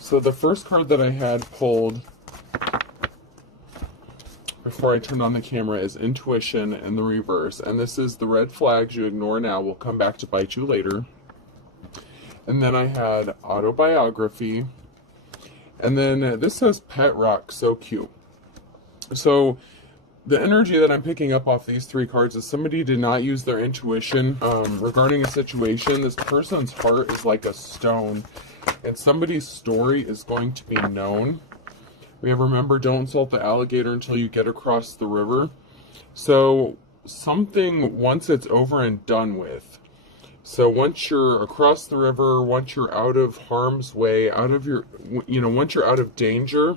So the first card that I had pulled before I turned on the camera is intuition in the reverse. And this is the red flags you ignore now will come back to bite you later. And then I had autobiography. And then this says pet rock, so cute. So the energy that I'm picking up off these three cards is somebody did not use their intuition regarding a situation. This person's heart is like a stone, and somebody's story is going to be known. We have, remember, don't insult the alligator until you get across the river. So something, once it's over and done with, so once you're across the river, once you're out of harm's way, out of your, once you're out of danger,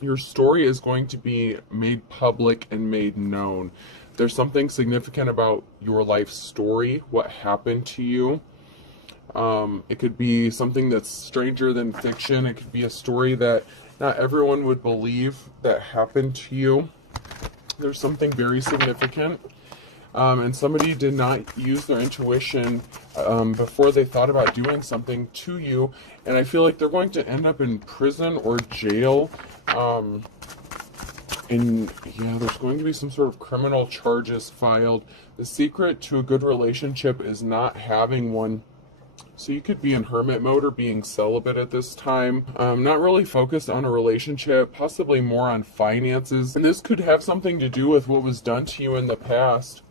your story is going to be made public and made known. There's something significant about your life story, what happened to you. It could be something that's stranger than fiction. It could be a story that not everyone would believe that happened to you. There's something very significant. And somebody did not use their intuition before they thought about doing something to you. And I feel like they're going to end up in prison or jail. And yeah, there's going to be some sort of criminal charges filed. The secret to a good relationship is not having one. So you could be in hermit mode or being celibate at this time. Not really focused on a relationship, possibly more on finances. And this could have something to do with what was done to you in the past.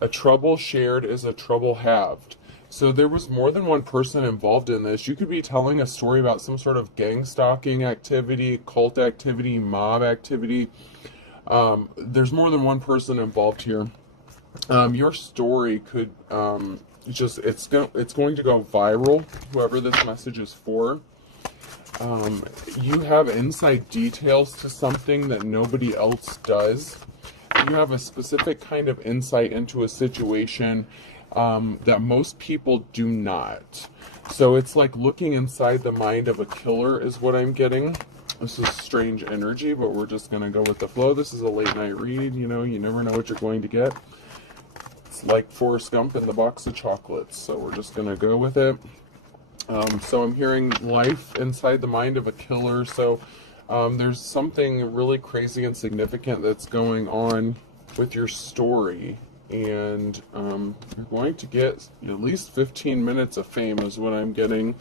A trouble shared is a trouble halved. So there was more than one person involved in this. You could be telling a story about some sort of gang stalking activity, cult activity, mob activity. There's more than one person involved here. Your story could it's going to go viral, whoever this message is for. You have inside details to something that nobody else does. You have a specific kind of insight into a situation that most people do not. So it's like looking inside the mind of a killer is what I'm getting. This is strange energy, but we're just going to go with the flow. This is a late night read, you never know what you're going to get. It's like Forrest Gump in the box of chocolates, so we're just going to go with it. So I'm hearing life inside the mind of a killer, so there's something really crazy and significant that's going on with your story, and you're going to get at least 15 minutes of fame is what I'm getting.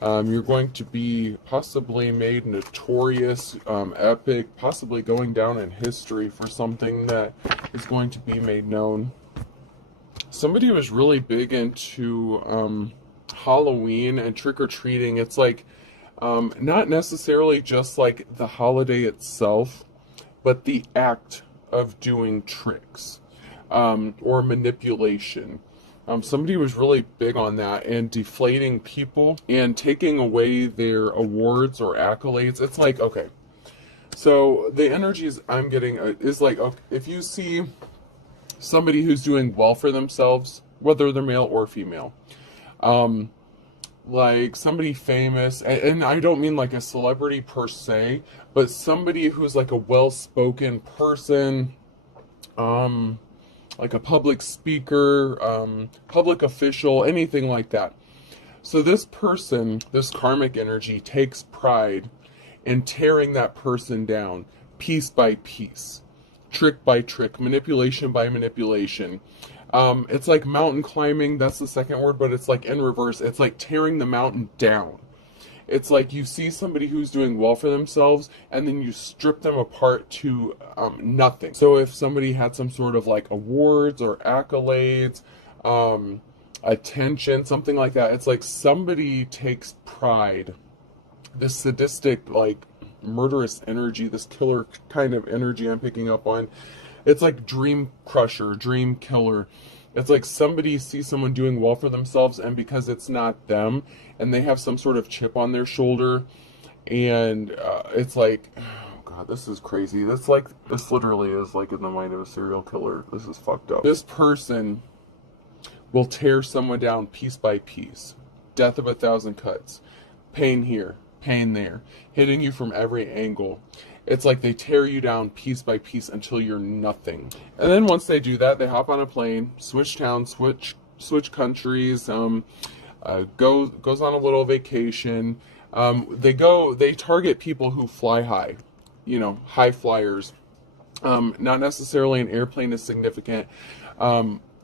You're going to be possibly made notorious, epic, possibly going down in history for something that is going to be made known. Somebody was really big into Halloween and trick-or-treating. It's like not necessarily just like the holiday itself, but the act of doing tricks or manipulation. Somebody was really big on that and deflating people and taking away their awards or accolades. It's like, okay, so the energies I'm getting is like, okay, if you see somebody who's doing well for themselves, whether they're male or female, like somebody famous, and I don't mean like a celebrity per se, but somebody who's like a well-spoken person, like a public speaker, public official, anything like that. So this person, this karmic energy, takes pride in tearing that person down piece by piece, trick by trick, manipulation by manipulation. It's like mountain climbing, that's the second word, but it's like in reverse. It's like tearing the mountain down. It's like you see somebody who's doing well for themselves, and then you strip them apart to nothing. So if somebody had some sort of like awards or accolades, attention, something like that, it's like somebody takes pride. This sadistic, like murderous energy, this killer kind of energy I'm picking up on. It's like dream crusher, dream killer. It's like somebody sees someone doing well for themselves, and because it's not them, and they have some sort of chip on their shoulder, and it's like, oh god, this is crazy. This literally is like in the mind of a serial killer. This is fucked up. This person will tear someone down piece by piece. Death of 1,000 cuts. Pain here, pain there, hitting you from every angle. It's like they tear you down piece by piece until you're nothing. And then once they do that, they hop on a plane, switch towns, switch countries, goes on a little vacation, They target people who fly high, high flyers. Not necessarily an airplane is significant.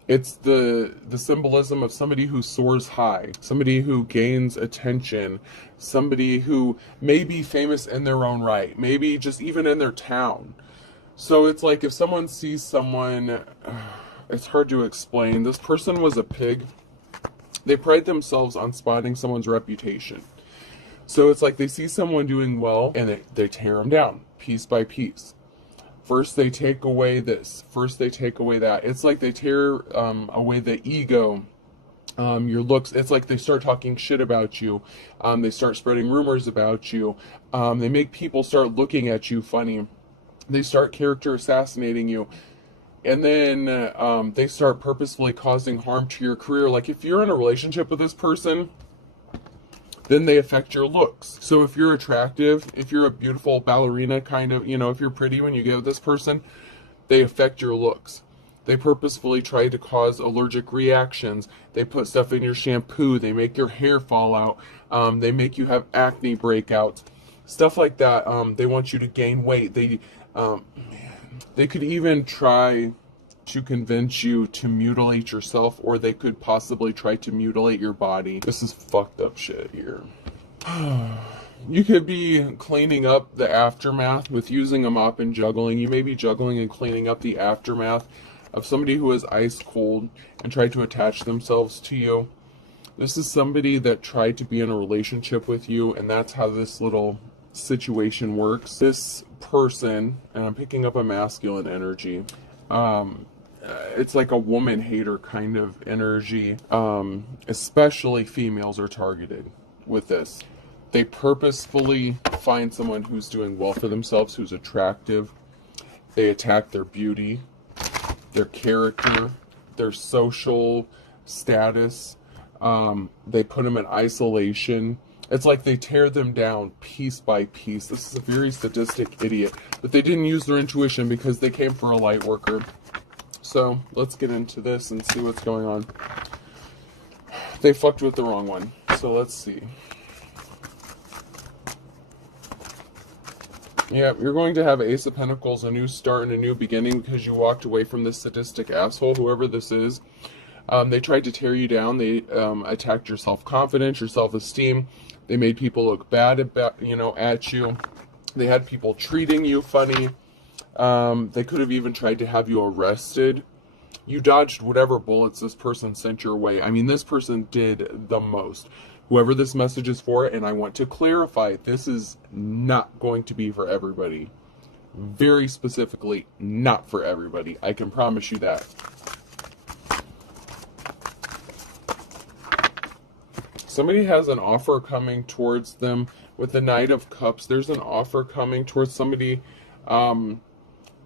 It's the symbolism of somebody who soars high, somebody who gains attention, somebody who may be famous in their own right, maybe just even in their town. So it's like if someone sees someone, it's hard to explain. This person was a pig. They pride themselves on spotting someone's reputation. So it's like they see someone doing well and they tear them down piece by piece. First they take away this, first they take away that. It's like they tear away the ego, your looks. It's like they start talking shit about you. They start spreading rumors about you. They make people start looking at you funny. They start character assassinating you. And then they start purposefully causing harm to your career. Like if you're in a relationship with this person, then they affect your looks. So if you're attractive, if you're a beautiful ballerina kind of, if you're pretty when you get with this person, they affect your looks. They purposefully try to cause allergic reactions. They put stuff in your shampoo. They make your hair fall out. They make you have acne breakouts. Stuff like that. They want you to gain weight. They could even try to convince you to mutilate yourself, or they could possibly try to mutilate your body. This is fucked up shit here. You could be cleaning up the aftermath with using a mop and juggling. You may be juggling and cleaning up the aftermath of somebody who is ice cold and tried to attach themselves to you. This is somebody that tried to be in a relationship with you, and that's how this little situation works. This person, and I'm picking up a masculine energy, it's like a woman hater kind of energy. Especially females are targeted with this. They purposefully find someone who's doing well for themselves, who's attractive. They attack their beauty, their character, their social status. They put them in isolation. It's like they tear them down piece by piece. This is a very sadistic idiot. But they didn't use their intuition because they came for a light worker. So let's get into this and see what's going on. They fucked with the wrong one. So let's see. Yeah, you're going to have Ace of Pentacles, a new start and a new beginning, because you walked away from this sadistic asshole, whoever this is. They tried to tear you down. They attacked your self-confidence, your self-esteem. They made people look bad at you. They had people treating you funny. They could have even tried to have you arrested. You dodged whatever bullets this person sent your way. I mean, this person did the most. Whoever this message is for, and I want to clarify, this is not going to be for everybody. Very specifically, not for everybody. I can promise you that. Somebody has an offer coming towards them with the Knight of Cups. There's an offer coming towards somebody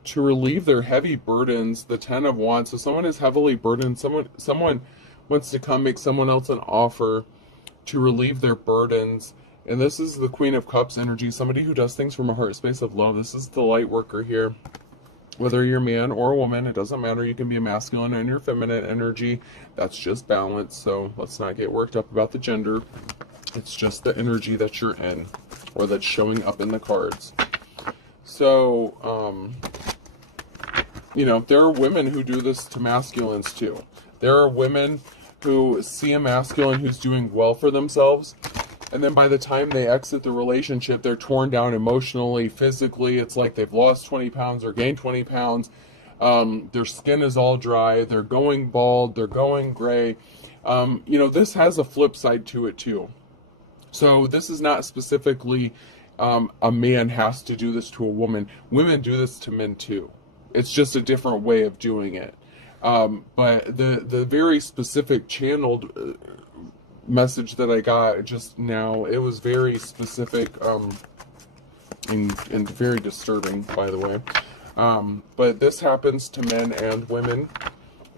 to relieve their heavy burdens, the Ten of Wands. So someone is heavily burdened. Someone wants to come make someone else an offer to relieve their burdens. And this is the Queen of Cups energy, somebody who does things from a heart space of love. This is the light worker here. Whether you're a man or a woman, it doesn't matter. You can be a masculine and your feminine energy. That's just balance. So let's not get worked up about the gender. It's just the energy that you're in, or that's showing up in the cards. So, there are women who do this to masculines too. There are women who see a masculine who's doing well for themselves, and then by the time they exit the relationship, they're torn down emotionally, physically. It's like they've lost 20 pounds or gained 20 pounds. Their skin is all dry. They're going bald. They're going gray. This has a flip side to it too. So this is not specifically a man has to do this to a woman. Women do this to men too. It's just a different way of doing it. But the very specific channeled message that I got just now, it was very specific and very disturbing, by the way. But this happens to men and women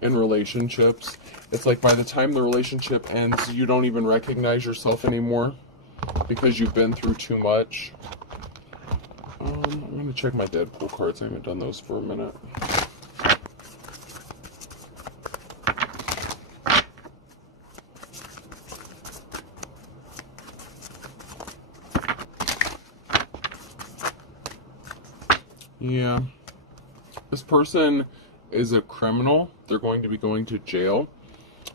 in relationships. It's like by the time the relationship ends, you don't even recognize yourself anymore because you've been through too much. I'm going to check my Deadpool cards. I haven't done those for a minute. Yeah. This person is a criminal. They're going to be going to jail.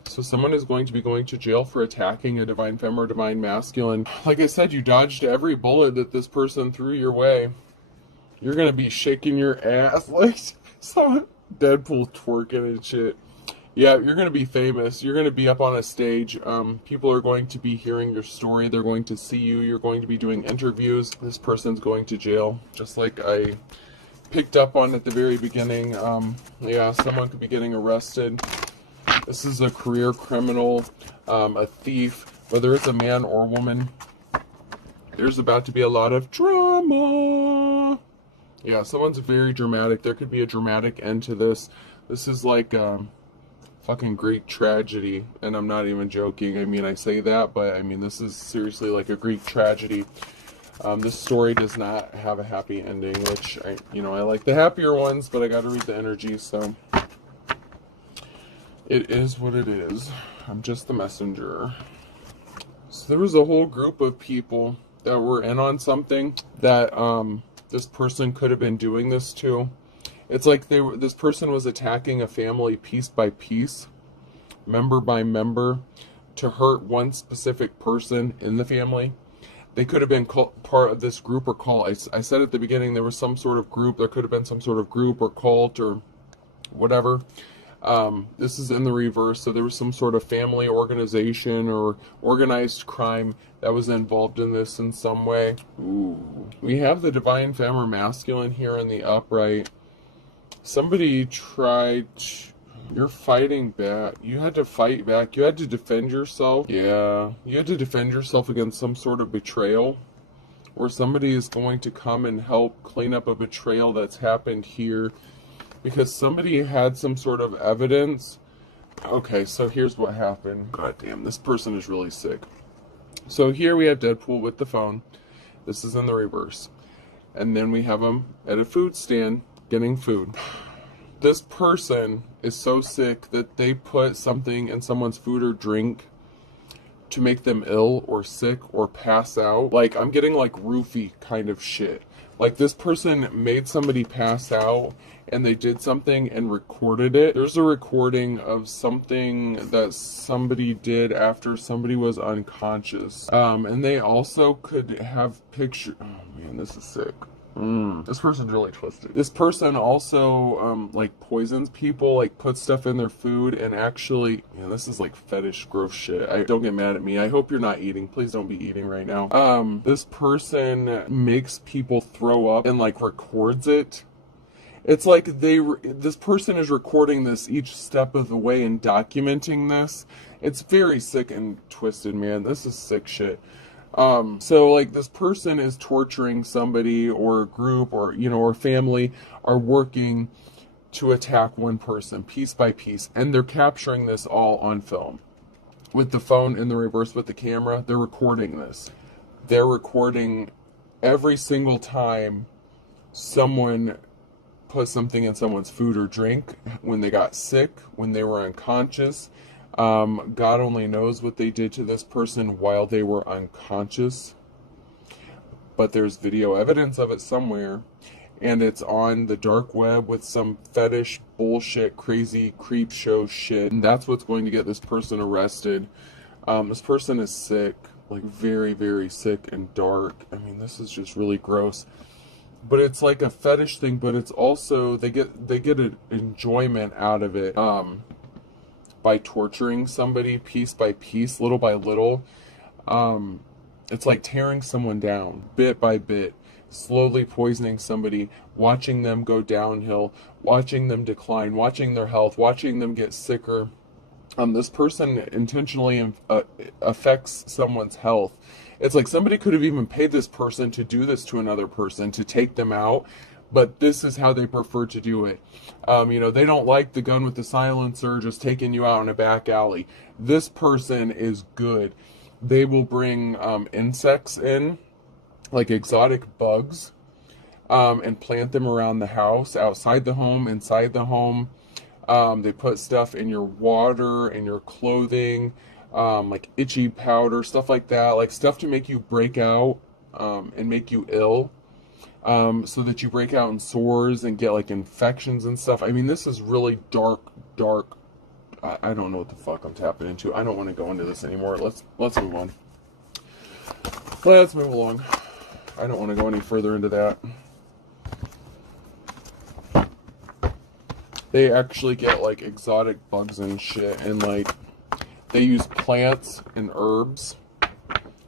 So someone is going to be going to jail for attacking a divine femme or divine masculine. Like I said, you dodged every bullet that this person threw your way. You're going to be shaking your ass like some Deadpool twerking and shit. Yeah, you're going to be famous. You're going to be up on a stage. People are going to be hearing your story. They're going to see you. You're going to be doing interviews. This person's going to jail, just like I picked up on at the very beginning. Yeah, someone could be getting arrested. This is a career criminal, a thief, whether it's a man or woman. There's about to be a lot of drama. Yeah, someone's very dramatic. There could be a dramatic end to this. This is like fucking Greek tragedy, and I'm not even joking. I mean, I say that, but I mean, this is seriously like a Greek tragedy. This story does not have a happy ending, which I like the happier ones, but I got to read the energy, so it is what it is. I'm just the messenger. So there was a whole group of people that were in on something that this person could have been doing this to. It's like this person was attacking a family piece by piece, member by member, to hurt one specific person in the family. They could have been part of this group or cult. I said at the beginning there was some sort of group. There could have been some sort of group or cult or whatever. This is in the reverse, so there was some sort of family organization or organized crime that was involved in this in some way. Ooh. We have the divine femme or masculine here in the upright. Somebody tried... You're fighting back. You had to fight back. You had to defend yourself. Yeah. You had to defend yourself against some sort of betrayal. Or somebody is going to come and help clean up a betrayal that's happened here. Because somebody had some sort of evidence. Okay, so here's what happened. God damn, this person is really sick. So here we have Deadpool with the phone. This is in the reverse. And then we have him at a food stand getting food. This person is so sick that they put something in someone's food or drink to make them ill or sick or pass out. Like, I'm getting like roofie kind of shit. Like, this person made somebody pass out and they did something and recorded it. There's a recording of something that somebody did after somebody was unconscious. And they also could have pictures. Oh man, this is sick. This person's really twisted. This person also like poisons people, like puts stuff in their food, and actually, this is like fetish gross shit. Don't get mad at me. I hope you're not eating. Please don't be eating right now. This person makes people throw up and like records it. It's like this person is recording this each step of the way and documenting this. It's very sick and twisted, man. This is sick shit. So like this person is torturing somebody, or a group, or or family are working to attack one person piece by piece, and they're capturing this all on film with the phone in the reverse with the camera. They're recording this. They're recording every single time someone put something in someone's food or drink, when they got sick, when they were unconscious. God only knows what they did to this person while they were unconscious, but there's video evidence of it somewhere, and it's on the dark web with some fetish bullshit, crazy creep show shit, and that's what's going to get this person arrested. This person is sick, like very, very sick and dark. I mean, this is just really gross. But it's like a fetish thing, but it's also they get an enjoyment out of it. By torturing somebody piece by piece, little by little. It's like tearing someone down bit by bit, slowly poisoning somebody, watching them go downhill, watching them decline, watching their health, watching them get sicker. This person intentionally affects someone's health. It's like somebody could have even paid this person to do this to another person, to take them out. But this is how they prefer to do it. They don't like the gun with the silencer just taking you out in a back alley. This person is good. They will bring insects in, like exotic bugs, and plant them around the house, outside the home, inside the home. They put stuff in your water, in your clothing, like itchy powder, stuff like that. Like stuff to make you break out and make you ill. so that you break out in sores and get like infections and stuff. I mean, this is really dark. I don't know what the fuck I'm tapping into. I don't want to go into this anymore. Let's move on. Let's move along. I don't want to go any further into that. They actually get like exotic bugs and shit, and like they use plants and herbs.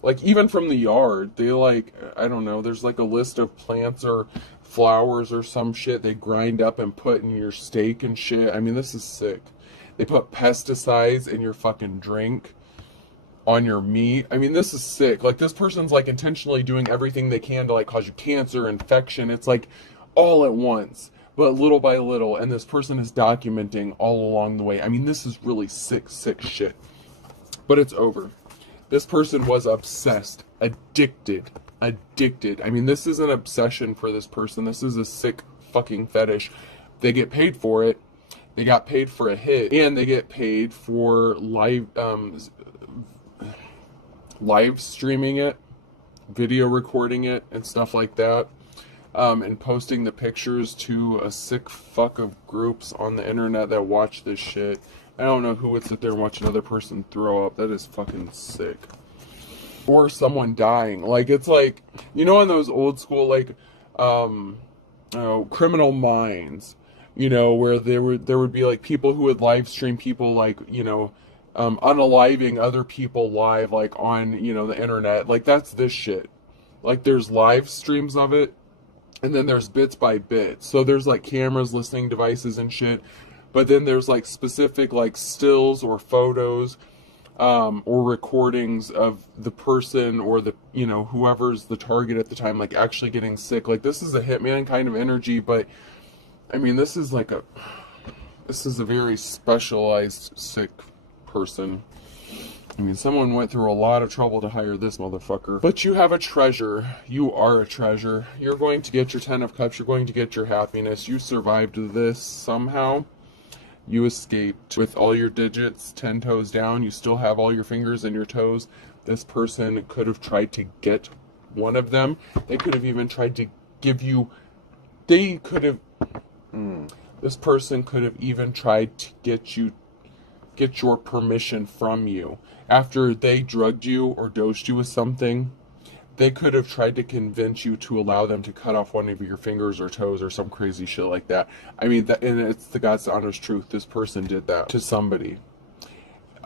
Like even from the yard, they like, I don't know, there's like a list of plants or flowers or some shit they grind up and put in your steak and shit. I mean, this is sick. They put pesticides in your fucking drink, on your meat. I mean, this is sick. Like, this person's like intentionally doing everything they can to like cause you cancer, infection. It's like all at once, but little by little. And this person is documenting all along the way. I mean, this is really sick shit. But it's over. This person was obsessed, addicted. I mean, this is an obsession for this person. This is a sick fucking fetish. They get paid for it. They got paid for a hit, and they get paid for live streaming it, video recording it, and stuff like that, and posting the pictures to a sick fuck of groups on the internet that watch this shit. I don't know who would sit there and watch another person throw up. That is fucking sick. Or someone dying. Like, it's like, you know, in those old school, like, Criminal Minds, you know, where there would be like people who would live stream people, like, you know, unaliving other people live, like on, you know, the internet. Like, that's this shit. Like, there's live streams of it, and then there's bits by bit. So there's like cameras, listening devices and shit, but then there's like specific like stills or photos or recordings of the person or the, you know, whoever's the target at the time, like actually getting sick. Like, this is a hitman kind of energy, but I mean, this is a very specialized sick person. I mean, someone went through a lot of trouble to hire this motherfucker. But you have a treasure. You are a treasure. You're going to get your 10 of Cups. You're going to get your happiness. You survived this somehow. You escaped with all your digits 10 toes down. You still have all your fingers and your toes. This person could have tried to get one of them. They could have even tried to give you... They could have... This person could have even tried to get your permission from you. After they drugged you or dosed you with something, they could have tried to convince you to allow them to cut off one of your fingers or toes or some crazy shit like that. I mean, and it's the God's honest truth. This person did that to somebody.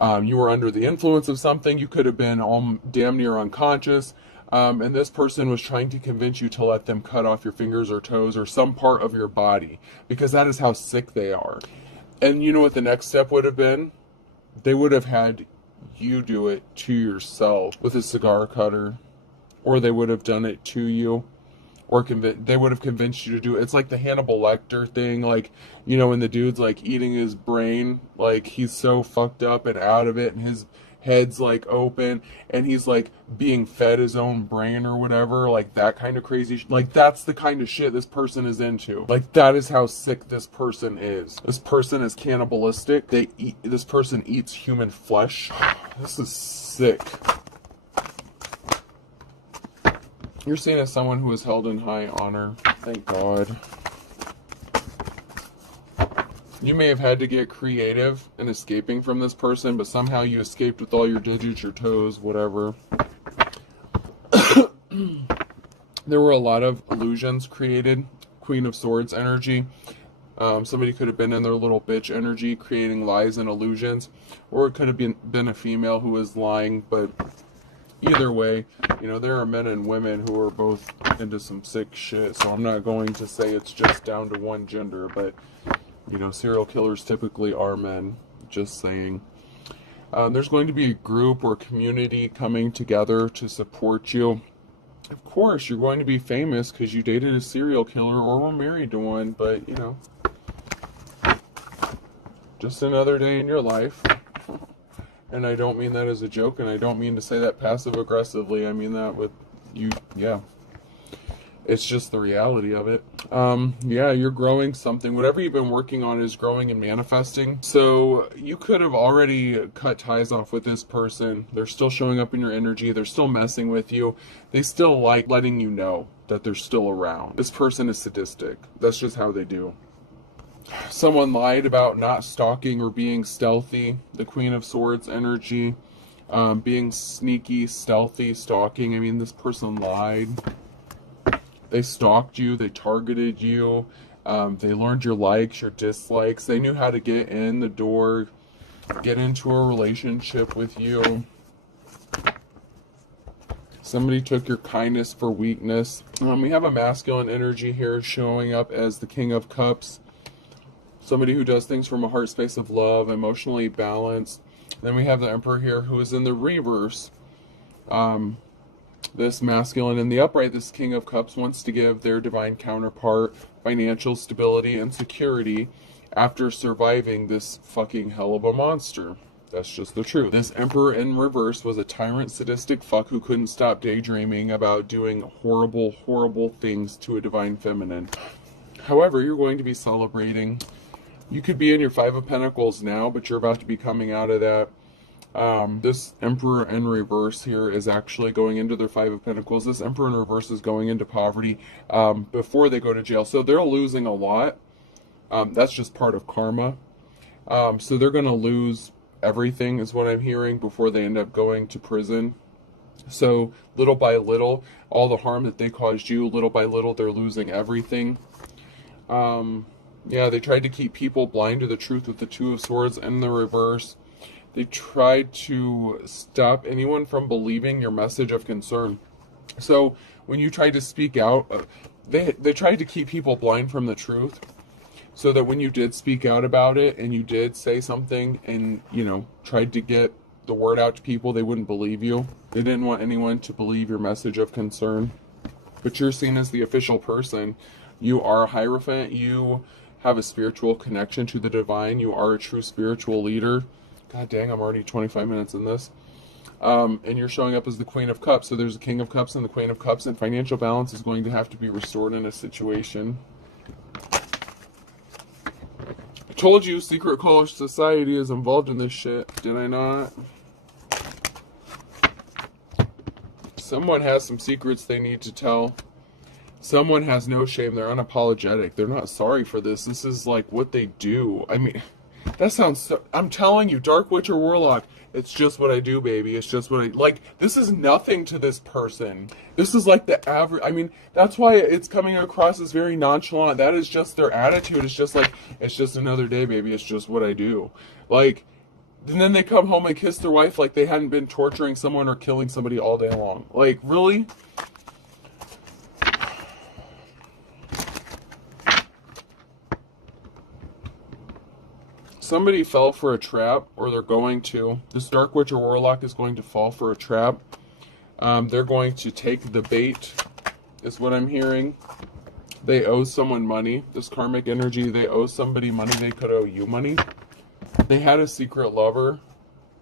You were under the influence of something. You could have been all damn near unconscious. And this person was trying to convince you to let them cut off your fingers or toes or some part of your body, because that is how sick they are. And you know what the next step would have been? They would have had you do it to yourself with a cigar cutter, or they would have done it to you, or they would have convinced you to do it. It's like the Hannibal Lecter thing, like, you know, when the dude's like eating his brain, like he's so fucked up and out of it, and his head's like open, and he's like being fed his own brain or whatever, like that kind of crazy like, that's the kind of shit this person is into. Like, that is how sick this person is. This person is cannibalistic. This person eats human flesh. This is sick. You're seen as someone who is held in high honor. Thank God. You may have had to get creative in escaping from this person, but somehow you escaped with all your digits, your toes, whatever. There were a lot of illusions created. Queen of Swords energy. Somebody could have been in their little bitch energy, creating lies and illusions. Or it could have been a female who was lying, but either way, you know, there are men and women who are both into some sick shit, so I'm not going to say it's just down to one gender, but... You know, serial killers typically are men, just saying. There's going to be a group or community coming together to support you. Of course, you're going to be famous because you dated a serial killer or were married to one, but, you know, just another day in your life. And I don't mean that as a joke, and I don't mean to say that passive-aggressively. I mean that with you, yeah. It's just the reality of it. Yeah, you're growing something. Whatever you've been working on is growing and manifesting. So you could have already cut ties off with this person. They're still showing up in your energy. They're still messing with you. They still like letting you know that they're still around. This person is sadistic. That's just how they do. Someone lied about not stalking or being stealthy. The Queen of Swords energy. Being sneaky, stealthy, stalking. I mean, this person lied. They stalked you, they targeted you, they learned your likes, your dislikes. They knew how to get in the door, get into a relationship with you. Somebody took your kindness for weakness. We have a masculine energy here showing up as the King of Cups. Somebody who does things from a heart space of love, emotionally balanced. Then we have the Emperor here who is in the reverse. This masculine in the upright, this King of Cups, wants to give their divine counterpart financial stability and security after surviving this fucking hell of a monster. That's just the truth. This Emperor in reverse was a tyrant, sadistic fuck who couldn't stop daydreaming about doing horrible, horrible things to a divine feminine. However, you're going to be celebrating. You could be in your Five of Pentacles now, but you're about to be coming out of that. This Emperor in reverse here is actually going into their Five of Pentacles. This Emperor in reverse is going into poverty before they go to jail. So they're losing a lot. That's just part of karma. So they're going to lose everything is what I'm hearing before they end up going to prison. So little by little, all the harm that they caused you, little by little, they're losing everything. Yeah, they tried to keep people blind to the truth with the Two of Swords in the reverse. They tried to stop anyone from believing your message of concern. So when you tried to speak out, they tried to keep people blind from the truth. So that when you did speak out about it and you did say something and, you know, tried to get the word out to people, they wouldn't believe you. They didn't want anyone to believe your message of concern. But you're seen as the official person. You are a Hierophant. You have a spiritual connection to the divine. You are a true spiritual leader. God dang, I'm already 25 minutes in this. And you're showing up as the Queen of Cups. So there's a King of Cups and the Queen of Cups, and financial balance is going to have to be restored in a situation. I told you secret college society is involved in this shit. Did I not? Someone has some secrets they need to tell. Someone has no shame. They're unapologetic. They're not sorry for this. This is like what they do. I mean, that sounds so... I'm telling you, Dark Witch or Warlock, it's just what I do, baby. It's just what I... Like, this is nothing to this person. This is like the average... I mean, that's why it's coming across as very nonchalant. That is just their attitude. It's just like, it's just another day, baby. It's just what I do. Like, and then they come home and kiss their wife like they hadn't been torturing someone or killing somebody all day long. Like, really? Somebody fell for a trap, or they're going to. This Dark Witch or Warlock is going to fall for a trap. They're going to take the bait, is what I'm hearing. They owe someone money. This karmic energy, they owe somebody money. They could owe you money. They had a secret lover,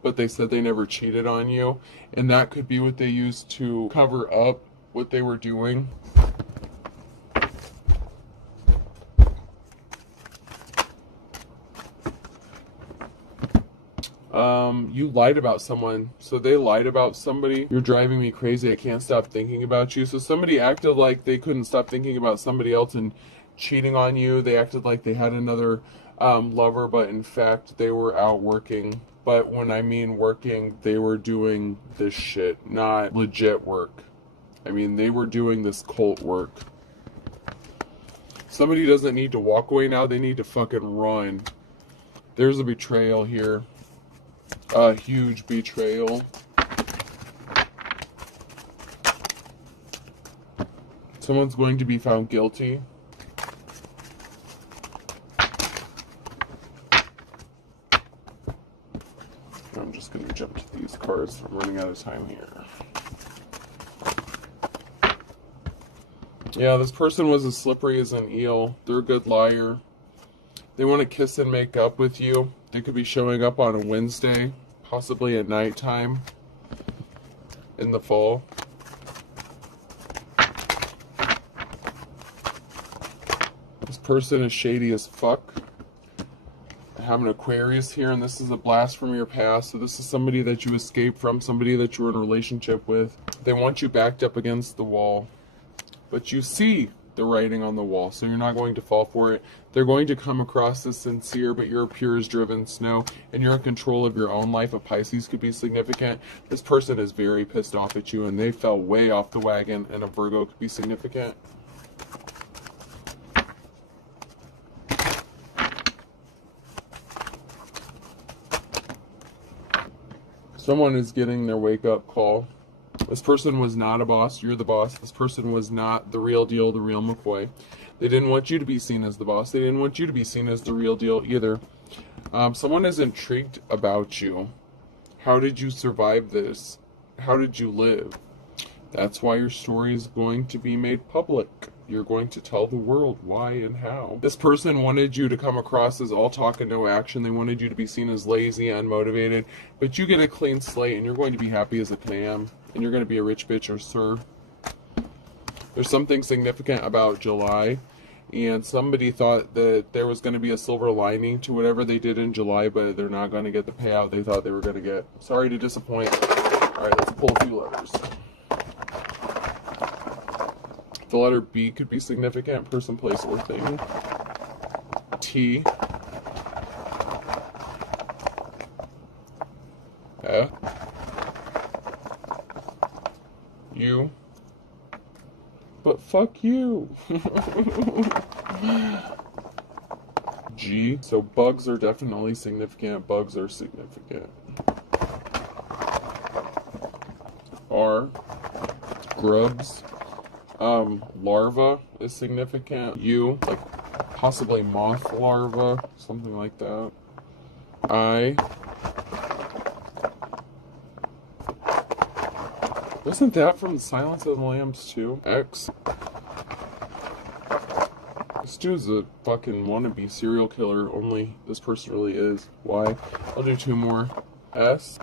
but they said they never cheated on you. And that could be what they used to cover up what they were doing. You lied about someone. So they lied about somebody. You're driving me crazy. I can't stop thinking about you. So somebody acted like they couldn't stop thinking about somebody else and cheating on you. They acted like they had another lover, but in fact they were out working. But when I mean working, they were doing this shit, not legit work. I mean, they were doing this cult work. Somebody doesn't need to walk away now. They need to fucking run. There's a betrayal here. A huge betrayal. Someone's going to be found guilty. I'm just going to jump to these cards. I'm running out of time here. Yeah, this person was as slippery as an eel. They're a good liar. They want to kiss and make up with you. They could be showing up on a Wednesday, possibly at nighttime in the fall. person is shady as fuck. I have an Aquarius here, and this is a blast from your past. So this is somebody that you escaped from, somebody that you were in a relationship with. They want you backed up against the wall, but you see the writing on the wall, so you're not going to fall for it. They're going to come across as sincere, but you're pure as driven snow, and you're in control of your own life. A Pisces could be significant. This person is very pissed off at you, and they fell way off the wagon, and a Virgo could be significant. Someone is getting their wake-up call. This person was not a boss. You're the boss. This person was not the real deal, the real McCoy. They didn't want you to be seen as the boss. They didn't want you to be seen as the real deal either. Someone is intrigued about you. How did you survive this? How did you live? That's why your story is going to be made public. You're going to tell the world why and how. This person wanted you to come across as all talk and no action. They wanted you to be seen as lazy, unmotivated. But you get a clean slate, and you're going to be happy as a clam. And you're going to be a rich bitch or sir. There's something significant about July. And somebody thought that there was going to be a silver lining to whatever they did in July, but they're not going to get the payout they thought they were going to get. Sorry to disappoint. All right, let's pull a few letters. The letter B could be significant. Person, place, or thing. T. F. U. But fuck you. G. So bugs are definitely significant. Bugs are significant. R. Grubs. Larva is significant. U. Like possibly moth larva. Something like that. I. Wasn't that from Silence of the Lambs too? X. This dude's a fucking wannabe serial killer, only this person really is. Y. I'll do two more. S.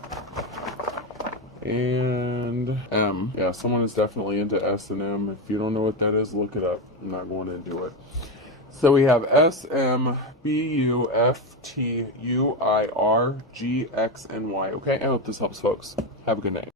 And M. Yeah, someone is definitely into S and M. If you don't know what that is, look it up. I'm not going into it. So we have S, M, B, U, F, T, U, I, R, G, X, and Y. Okay, I hope this helps, folks. Have a good night.